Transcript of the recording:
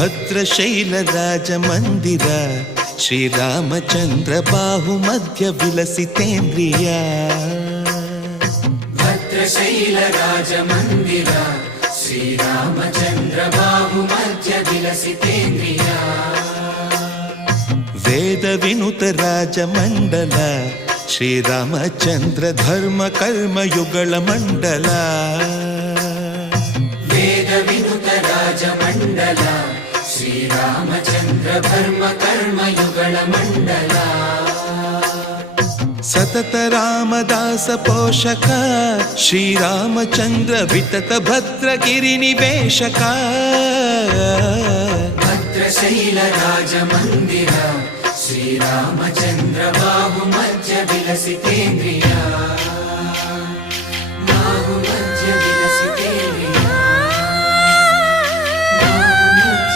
ಭದ್ರಶೈಲ ರಾಜ ಮಂದಿರ ಶ್ರೀರಾಮಚಂದ್ರ ಬಾಹು ಮಧ್ಯ ವಿಲಸಿತೇಂದ್ರಿಯ ಭದ್ರಶೈಲ ರಾಜ ಮಂದಿರ ಶ್ರೀರಾಮಚಂದ್ರ ಬಾಹು ಮಧ್ಯ ವಿಲಸಿತೇಂದ್ರಿಯ ವೇದ ವಿನುತ ರಾಜ ಮಂಡಲ ಶ್ರೀರಾಮಚಂದ್ರ ಧರ್ಮ ಕರ್ಮಯುಗಳ ಮಂಡಲ ವೇದ ವಿನುತ ರಾಜ ಮಂಡಲ ಶ್ರೀರಾಮಚಂದ್ರ ಧರ್ಮ ಕರ್ಮಯುಗಳ ಮಂಡಲ ಸತತ ರಾಮದಾಸ ಪೋಷಕ ಶ್ರೀರಾಮಚಂದ್ರ ವಿತತ ಭದ್ರಗಿರಿ ನಿವೇಶಕ ಭದ್ರಶೈಲ ರಾಜ ಮಂದಿರ ಶ್ರೀರಾಮಚಂದ್ರ ಬಾಹು ಮಧ್ಯ ವಿಲಸಿತೇಂದ್ರಿಯ